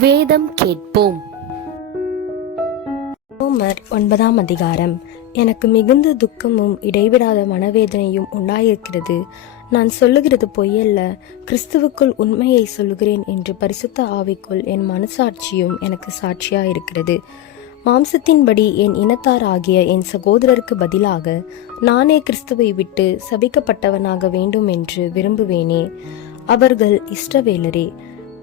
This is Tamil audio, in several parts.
வேதம் கேட்போம். ரோமர் ஒன்பதாம் அதிகாரம். எனக்கு மிகுந்த துக்கமும் இடைவிடாத மனவேதனையும் உண்டாயிருக்கிறது. நான் சொல்லுகிறது பொய்யல்ல. கிறிஸ்துவுக்குள் உண்மையை சொல்லுகிறேன் என்று பரிசுத்த ஆவிக்குள் என் மனசாட்சியும் எனக்கு சாட்சியாயிருக்கிறது. மாம்சத்தின்படி என் இனத்தார் ஆகிய என் சகோதரருக்கு பதிலாக நானே கிறிஸ்துவை விட்டு சபிக்கப்பட்டவனாக வேண்டும் என்று விரும்புவேனே. அவர்கள் இஷ்டவேலரே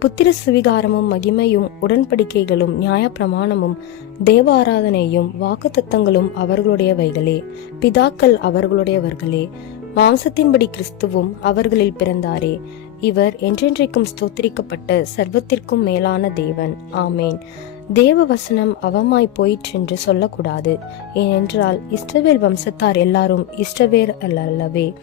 புத்திர சுவிகாரமும் மகிமையும் உடன்படிக்கைகளும் நியாயப்பிரமாணமும் தேவாராதனையும் வாக்குத்தத்தங்களும் அவர்களுடையவைகளே. பிதாக்கள் அவர்களுடையவர்களே மாம்சத்தின்படி கிறிஸ்துவும் அவர்களில் பிறந்தாரே. இவர் என்றென்றைக்கும் ஸ்தோத்திரிக்கப்பட்ட சர்வத்திற்கும் மேலான தேவன். ஆமேன். தேவ வசனம் அவமாய் போயிற்றென்று சொல்லக்கூடாது. ஏனென்றால் இஸ்ரவேல் வம்சத்தார் எல்லாரும் இஸ்ரவேர் அல்லவே.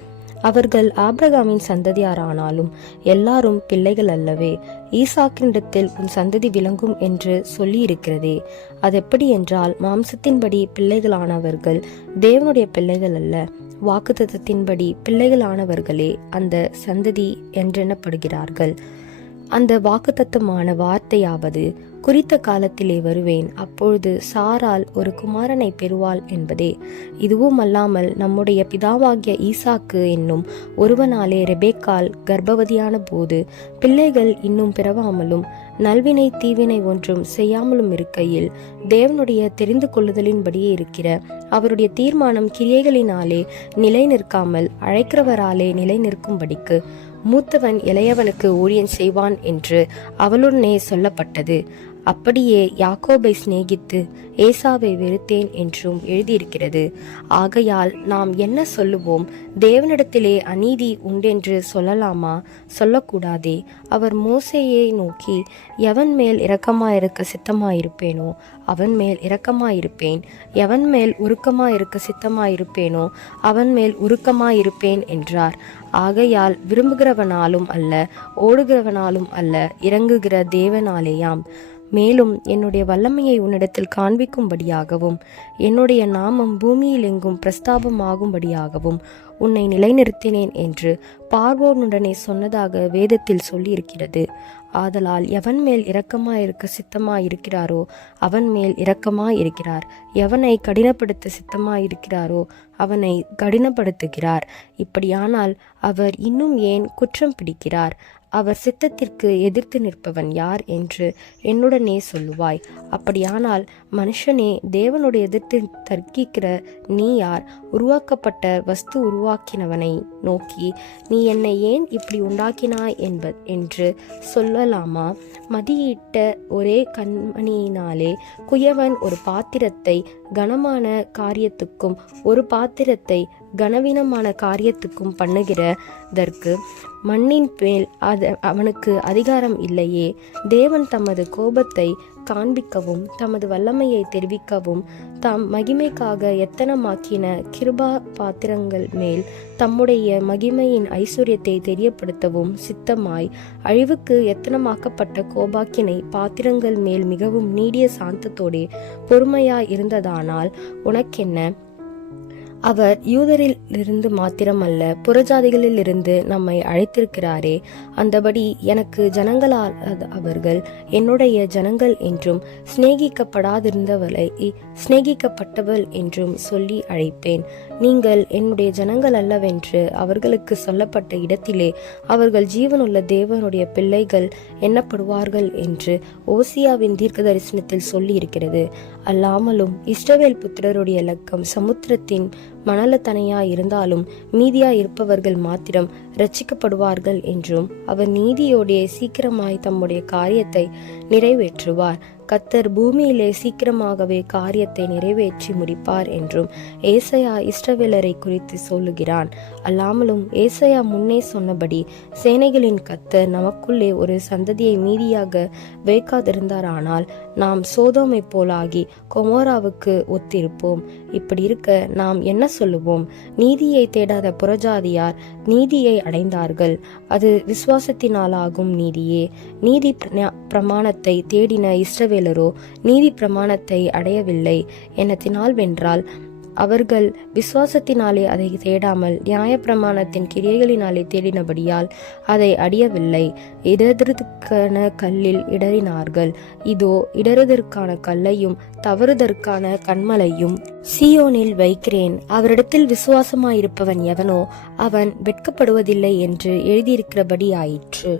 அவர்கள் ஆப்ரகாமின் சந்ததியாரானாலும் எல்லாரும் பிள்ளைகள் அல்லவே. ஈசாக்கினிடத்தில் உன் சந்ததி விளங்கும் என்று சொல்லியிருக்கிறதே. அதெப்படி என்றால் மாம்சத்தின்படி பிள்ளைகளானவர்கள் தேவனுடைய பிள்ளைகள் அல்ல. வாக்குத்தத்தின்படி பிள்ளைகளானவர்களே அந்த சந்ததி என்றெண்ணப்படுகிறார்கள் அந்த வாக்குத்தத்தமான வார்த்தையாவது குறித்த காலத்திலே வருவேன். அப்பொழுது சாரால் ஒரு குமாரனை பெறுவாள் என்பதே. இதுவும் அல்லாமல் நம்முடைய பிதாவாகிய ஈசாக்கு என்னும் ஒருவனாலே ரெபேக்கால் கர்ப்பவதியான போது பிள்ளைகள் இன்னும் பிறவாமலும் நல்வினை தீவினை ஒன்றும் செய்யாமலும் இருக்கையில் தேவனுடைய தெரிந்து கொள்ளுதலின்படியே இருக்கிற அவருடைய தீர்மானம் கிரியைகளினாலே நிலை நிற்காமல் அழைக்கிறவராலே நிலை நிற்கும்படிக்கு மூத்தவன் இளையவனுக்கு ஊழியன் செய்வான் என்று அவளுடனே சொல்லப்பட்டது. அப்படியே யாக்கோபை சிநேகித்து ஏசாவை வெறுத்தேன் என்றும் எழுதியிருக்கிறது. ஆகையால் நாம் என்ன சொல்லுவோம்? தேவனிடத்திலே அநீதி உண்டென்று சொல்லலாமா? சொல்லக்கூடாதே. அவர் மோசையை நோக்கி எவன் மேல் இரக்கமாயிருக்க சித்தமாயிருப்பேனோ? அவன் மேல் இரக்கமாயிருப்பேன். எவன் மேல் உருக்கமாயிருக்க சித்தமாயிருப்பேனோ? அவன் மேல் உருக்கமாயிருப்பேன் என்றார். ஆகையால் விரும்புகிறவனாலும் அல்ல ஓடுகிறவனாலும் அல்ல இறங்குகிற தேவனாலேயாம். மேலும் என்னுடைய வல்லமையை உன்னிடத்தில் காண்பிக்கும்படியாகவும் என்னுடைய நாமம் பூமியில் எங்கும் பிரஸ்தாபமாகும்படியாகவும் உன்னை நிலைநிறுத்தினேன் என்று பார்வோனுடனே சொன்னதாக வேதத்தில் சொல்லியிருக்கிறது. ஆதலால் எவன் மேல் இரக்கமாயிருக்க சித்தமாயிருக்கிறாரோ அவன் மேல் இரக்கமாயிருக்கிறார். எவனை கடினப்படுத்த சித்தமாயிருக்கிறாரோ அவனை கடினப்படுத்துகிறார். இப்படியானால் அவர் இன்னும் ஏன் குற்றம் பிடிக்கிறார்? அவர் சித்தத்திற்கு எதிர்த்து நிற்பவன் யார் என்று என்னுடனே சொல்லுவாய். அப்படியானால் மனுஷனே தேவனுடைய எதிர்த்து தர்க்கிக்கிற நீ யார்? உருவாக்கப்பட்ட வஸ்து உருவாக்கினவனை நோக்கி நீ என்னை ஏன் இப்படி உண்டாக்கினாய் என்ப என்று சொல்லலாமா? மதியிட்ட ஒரே கண்மணியினாலே குயவன் ஒரு பாத்திரத்தை கனமான காரியத்துக்கும் ஒரு பாத்திரத்தை கனவீனமான காரியத்துக்கும் பண்ணுகிறதற்கு மண்ணின் மேல் அது அவனுக்கு அதிகாரம் இல்லையே. தேவன் தமது கோபத்தை காண்பிக்கவும் தமது வல்லமையை தெரிவிக்கவும் தாம் மகிமைக்காக எத்தனமாக்கின கிருபா பாத்திரங்கள் மேல் தம்முடைய மகிமையின் ஐஸ்வர்யத்தை தெரியப்படுத்தவும் சித்தமாய் அழிவுக்கு எத்தனமாக்கப்பட்ட கோபாக்கினை பாத்திரங்கள் மேல் மிகவும் நீடிய சாந்தத்தோடே பொறுமையாய் இருந்ததானால் உனக்கென்ன? அவர் யூதரில் இருந்து மாத்திரமல்ல புறஜாதிகளில் இருந்து நம்மை அழைத்திருக்கிறாரே. அந்தபடி எனக்கு ஜனங்களால் அவர்கள் என்னுடைய ஜனங்கள் என்றும் சிநேகிக்கப்படாதிருந்தவளை சிநேகிக்கப்பட்டவள் என்றும் சொல்லி அழைப்பேன். நீங்கள் என்னுடைய ஜனங்கள் அல்லவென்று அவர்களுக்கு சொல்லப்பட்ட இடத்திலே அவர்கள் ஜீவனுள்ள தேவனுடைய பிள்ளைகள் எண்ணப்படுவார்கள் என்று ஓசியாவின் தீர்க்க தரிசனத்தில் சொல்லி இருக்கிறது அல்லாமலும் இஸ்ரவேல் புத்திரருடைய லக்கம் சமுத்திரத்தின் மணலத்தனையாய் இருந்தாலும் மீதியாய் இருப்பவர்கள் மாத்திரம் ரட்சிக்கப்படுவார்கள் என்றும் அவர் நீதியோடைய சீக்கிரமாய் தம்முடைய காரியத்தை நிறைவேற்றுவார். கத்தர் பூமியிலே சீக்கிரமாகவே காரியத்தை நிறைவேற்றி முடிப்பார் என்றும் ஏசையா இஸ்ரவேலரை குறித்து சொல்லுகிறான். அல்லாமலும் ஏசையா முன்னே சொன்னபடி சேனைகளின் கத்தர் நமக்குள்ளே ஒரு சந்ததியை மீதியாக வைக்காதிருந்தாரானால் நாம் சோதோமை போலாகி கொமோராவுக்கு ஒத்திருப்போம். இப்படி இருக்க நாம் என்ன சொல்லுவோம்? நீதியை தேடாத புறஜாதியார் நீதியை அடைந்தார்கள். அது விசுவாசத்தினாலாகும் நீதியே. நீதி பிரமாணத்தை தேடின இஸ்ரவேலரோ நீதி பிரமாணத்தை அடையவில்லை எனத்தினால் வென்றால் அவர்கள் விசுவாசத்தினாலே அதை தேடாமல் நியாயப்பிரமாணத்தின் கிரியைகளினாலே தேடினபடியால் அதை அடியவில்லை. இடறுதற்கான கல்லில் இடறினார்கள். இதோ இடறுதற்கான கல்லையும் தவறுதற்கான கண்மலையும் சீயோனில் வைக்கிறேன். அவரிடத்தில் விசுவாசமாயிருப்பவன் எவனோ அவன் வெட்கப்படுவதில்லை என்று எழுதியிருக்கிறபடி ஆயிற்று